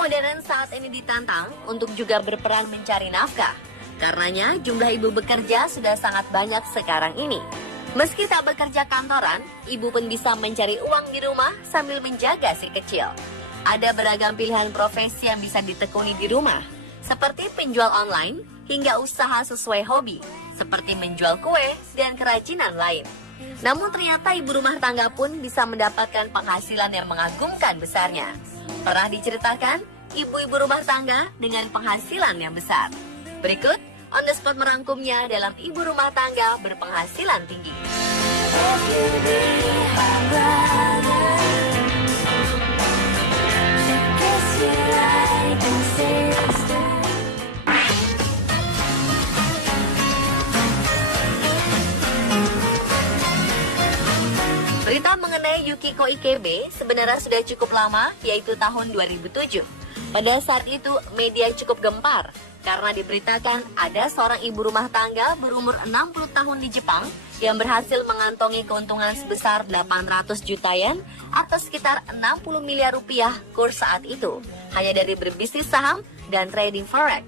modern saat ini ditantang untuk juga berperan mencari nafkah. Karenanya jumlah ibu bekerja sudah sangat banyak sekarang ini. Meski tak bekerja kantoran, ibu pun bisa mencari uang di rumah sambil menjaga si kecil. Ada beragam pilihan profesi yang bisa ditekuni di rumah, seperti penjual online hingga usaha sesuai hobi, seperti menjual kue dan kerajinan lain. Namun ternyata ibu rumah tangga pun bisa mendapatkan penghasilan yang mengagumkan besarnya. Pernah diceritakan ibu-ibu rumah tangga dengan penghasilan yang besar. Berikut On The Spot merangkumnya dalam ibu rumah tangga berpenghasilan tinggi. Berita mengenai Yukiko Ikebe sebenarnya sudah cukup lama, yaitu tahun 2007. Pada saat itu, media cukup gempar karena diberitakan ada seorang ibu rumah tangga berumur 60 tahun di Jepang yang berhasil mengantongi keuntungan sebesar 800 juta yen atau sekitar 60 miliar rupiah kurs saat itu, hanya dari berbisnis saham dan trading forex.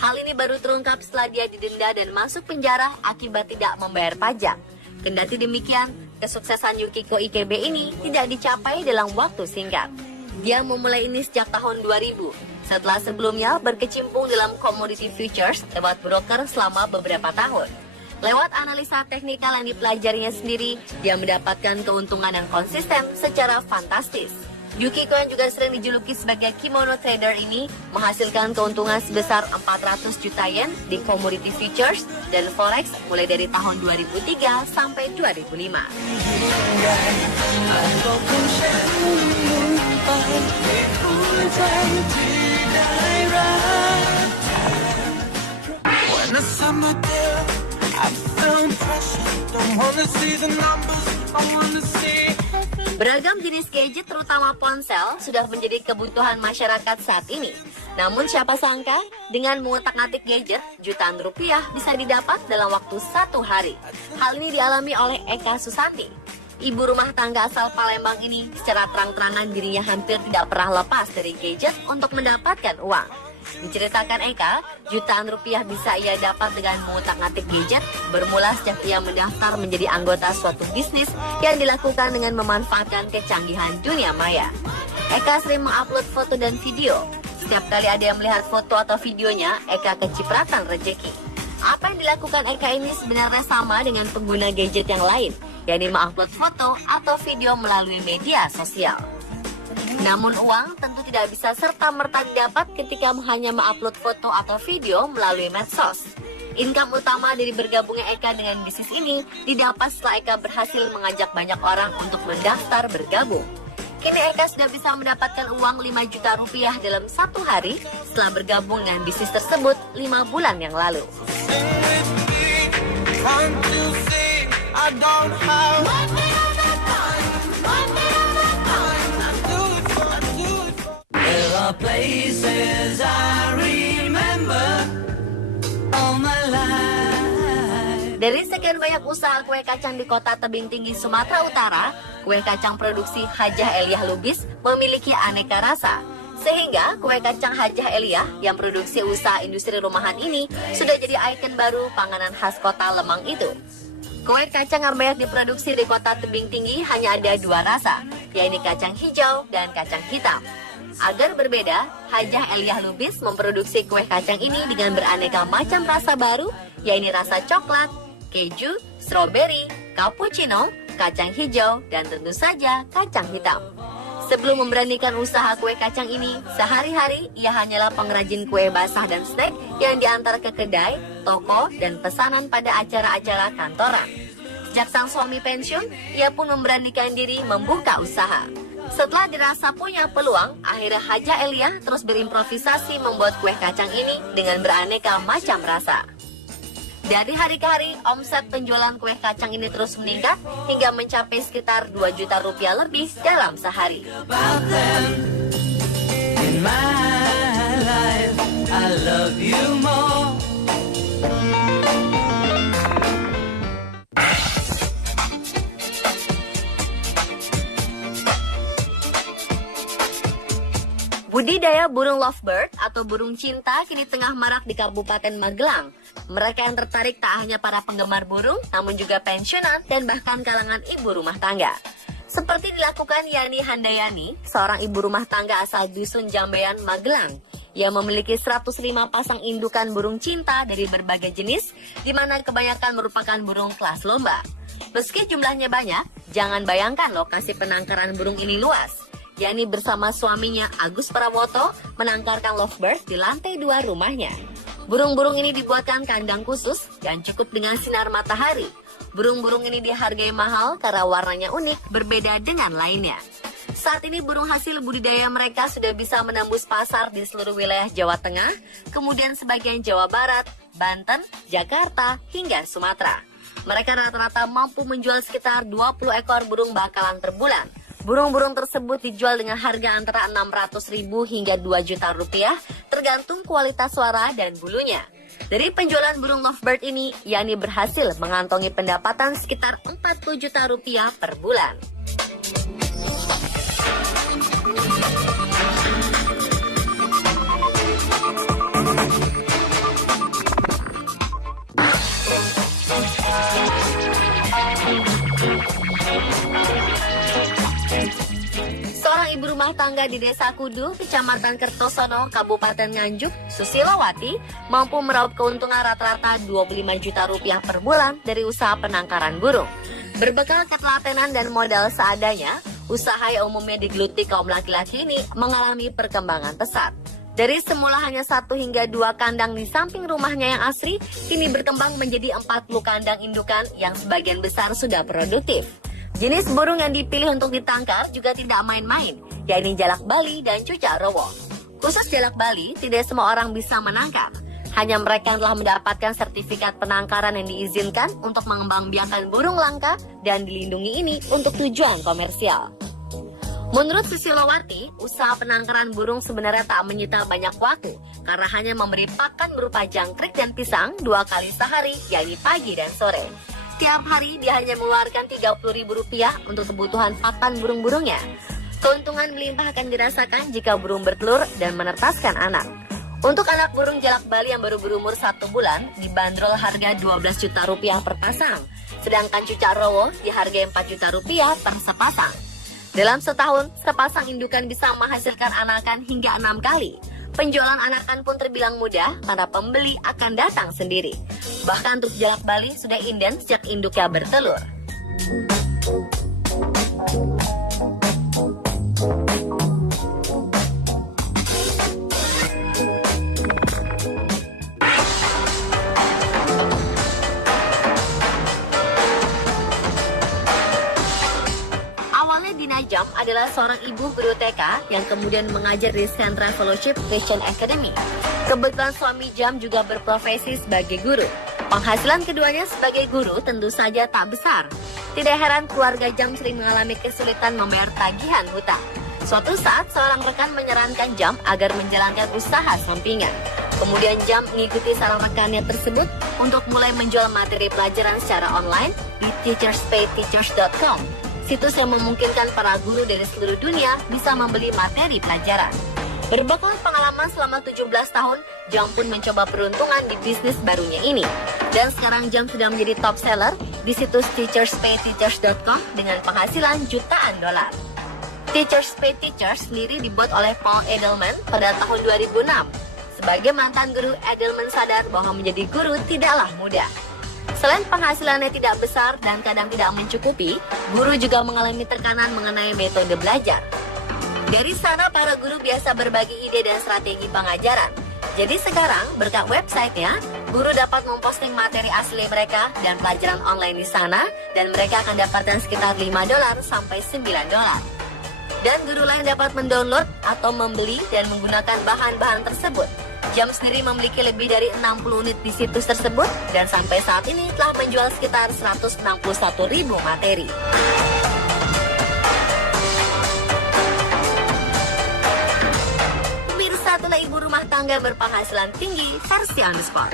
Hal ini baru terungkap setelah dia didenda dan masuk penjara akibat tidak membayar pajak. Kendati demikian, kesuksesan Yukiko Ikebe ini tidak dicapai dalam waktu singkat. Dia memulai ini sejak tahun 2000, setelah sebelumnya berkecimpung dalam commodity futures lewat broker selama beberapa tahun. Lewat analisa teknikal yang dipelajarinya sendiri, dia mendapatkan keuntungan yang konsisten secara fantastis. Yukiko yang juga sering dijuluki sebagai kimono trader ini menghasilkan keuntungan sebesar 400 juta yen di commodity futures dan forex mulai dari tahun 2003 sampai 2005. Beragam jenis gadget terutama ponsel sudah menjadi kebutuhan masyarakat saat ini. Namun siapa sangka dengan mengutak-atik gadget jutaan rupiah bisa didapat dalam waktu 1 hari. Hal ini dialami oleh Eka Susanti. Ibu rumah tangga asal Palembang ini secara terang-terangan dirinya hampir tidak pernah lepas dari gadget untuk mendapatkan uang. Diceritakan Eka, jutaan rupiah bisa ia dapat dengan mengutak-atik gadget bermula sejak ia mendaftar menjadi anggota suatu bisnis yang dilakukan dengan memanfaatkan kecanggihan dunia maya. Eka sering mengupload foto dan video. Setiap kali ada yang melihat foto atau videonya, Eka kecipratan rejeki. Apa yang dilakukan Eka ini sebenarnya sama dengan pengguna gadget yang lain, yakni mengupload foto atau video melalui media sosial. Namun uang tentu tidak bisa serta-merta didapat ketika hanya mengupload foto atau video melalui medsos. Income utama dari bergabungnya Eka dengan bisnis ini didapat setelah Eka berhasil mengajak banyak orang untuk mendaftar bergabung. Kini Eka sudah bisa mendapatkan uang 5 juta rupiah dalam 1 hari setelah bergabung dengan bisnis tersebut 5 bulan yang lalu. Places I remember all my life. Dari sekian banyak usaha kue kacang di kota tebing tinggi Sumatera Utara, kue kacang produksi Hajah Eliah Lubis memiliki aneka rasa. Sehingga kue kacang Hajah Eliah yang produksi usaha industri rumahan ini sudah jadi ikon baru panganan khas kota Lemang itu. Kue kacang yang banyak diproduksi di kota tebing tinggi hanya ada 2 rasa, yaitu kacang hijau dan kacang hitam. Agar berbeda, Hajah Eliah Lubis memproduksi kue kacang ini dengan beraneka macam rasa baru, yaitu rasa coklat, keju, stroberi, cappuccino, kacang hijau, dan tentu saja kacang hitam. Sebelum memberanikan usaha kue kacang ini, sehari-hari ia hanyalah pengrajin kue basah dan snack yang diantar ke kedai, toko, dan pesanan pada acara-acara kantoran. Sejak sang suami pensiun, ia pun memberanikan diri membuka usaha. Setelah dirasa punya peluang, akhirnya Hajah Eliah terus berimprovisasi membuat kue kacang ini dengan beraneka macam rasa. Dari hari ke hari, omset penjualan kue kacang ini terus meningkat hingga mencapai sekitar 2 juta rupiah lebih dalam sehari. Budidaya burung lovebird atau burung cinta kini tengah marak di Kabupaten Magelang. Mereka yang tertarik tak hanya para penggemar burung, namun juga pensiunan dan bahkan kalangan ibu rumah tangga. Seperti dilakukan Yani Handayani, seorang ibu rumah tangga asal Dusun Jambean, Magelang, yang memiliki 105 pasang indukan burung cinta dari berbagai jenis, di mana kebanyakan merupakan burung kelas lomba. Meski jumlahnya banyak, jangan bayangkan lokasi penangkaran burung ini luas. Yani bersama suaminya Agus Prawoto menangkarkan lovebird di lantai 2 rumahnya. Burung-burung ini dibuatkan kandang khusus dan cukup dengan sinar matahari. Burung-burung ini dihargai mahal karena warnanya unik, berbeda dengan lainnya. Saat ini burung hasil budidaya mereka sudah bisa menembus pasar di seluruh wilayah Jawa Tengah, kemudian sebagian Jawa Barat, Banten, Jakarta, hingga Sumatera. Mereka rata-rata mampu menjual sekitar 20 ekor burung bakalan per bulan. Burung-burung tersebut dijual dengan harga antara Rp600.000 hingga Rp2 juta, tergantung kualitas suara dan bulunya. Dari penjualan burung lovebird ini, Yani berhasil mengantongi pendapatan sekitar Rp40 juta per bulan. Seorang ibu rumah tangga di Desa Kudu, Kecamatan Kertosono, Kabupaten Nganjuk, Susilowati, mampu meraup keuntungan rata-rata Rp25 juta per bulan dari usaha penangkaran burung. Berbekal ketelatenan dan modal seadanya, usaha yang umumnya digeluti kaum laki-laki ini mengalami perkembangan pesat. Dari semula hanya 1 hingga 2 kandang di samping rumahnya yang asri, kini berkembang menjadi 40 kandang indukan yang sebagian besar sudah produktif. Jenis burung yang dipilih untuk ditangkar juga tidak main-main, yakni jalak Bali dan cucak rowo. Khusus jalak Bali, tidak semua orang bisa menangkap. Hanya mereka yang telah mendapatkan sertifikat penangkaran yang diizinkan untuk mengembangbiakan burung langka dan dilindungi ini untuk tujuan komersial. Menurut Susilowati, usaha penangkaran burung sebenarnya tak menyita banyak waktu karena hanya memberi pakan berupa jangkrik dan pisang 2 kali sehari, yakni pagi dan sore. Tiap hari dia hanya mengeluarkan Rp30.000 untuk kebutuhan pakan burung-burungnya. Keuntungan melimpah akan dirasakan jika burung bertelur dan menetaskan anak. Untuk anak burung jalak Bali yang baru berumur 1 bulan, dibanderol harga Rp12 juta per pasang. Sedangkan cucak rowo dihargai Rp4 juta per sepasang. Dalam setahun, sepasang indukan bisa menghasilkan anakan hingga 6 kali. Penjualan anakan pun terbilang mudah karena pembeli akan datang sendiri. Bahkan untuk jalak Bali sudah inden sejak induknya bertelur. Dina Jam adalah seorang ibu guru TK yang kemudian mengajar di Sentra Fellowship Christian Academy. Kebetulan suami Jam juga berprofesi sebagai guru. Penghasilan keduanya sebagai guru tentu saja tak besar. Tidak heran keluarga Jam sering mengalami kesulitan membayar tagihan hutang. Suatu saat seorang rekan menyarankan Jam agar menjalankan usaha sampingan. Kemudian Jam mengikuti saran rekannya tersebut untuk mulai menjual materi pelajaran secara online di teacherspayteachers.com. Situs yang memungkinkan para guru dari seluruh dunia bisa membeli materi pelajaran. Berbekal pengalaman selama 17 tahun, Jam pun mencoba peruntungan di bisnis barunya ini. Dan sekarang Jam sudah menjadi top seller di situs teacherspayteachers.com dengan penghasilan jutaan dolar. Teachers Pay Teachers sendiri dibuat oleh Paul Edelman pada tahun 2006. Sebagai mantan guru, Edelman sadar bahwa menjadi guru tidaklah mudah. Selain penghasilannya tidak besar dan kadang tidak mencukupi, guru juga mengalami tekanan mengenai metode belajar. Dari sana, para guru biasa berbagi ide dan strategi pengajaran. Jadi sekarang, berkat websitenya, guru dapat memposting materi asli mereka dan pelajaran online di sana, dan mereka akan dapatkan sekitar $5 sampai $9. Dan guru lain dapat mendownload atau membeli dan menggunakan bahan-bahan tersebut. Jam sendiri memiliki lebih dari 60 unit di situs tersebut dan sampai saat ini telah menjual sekitar 161.000 materi. Pemirsa, itulah ibu rumah tangga berpenghasilan tinggi versi on the spot.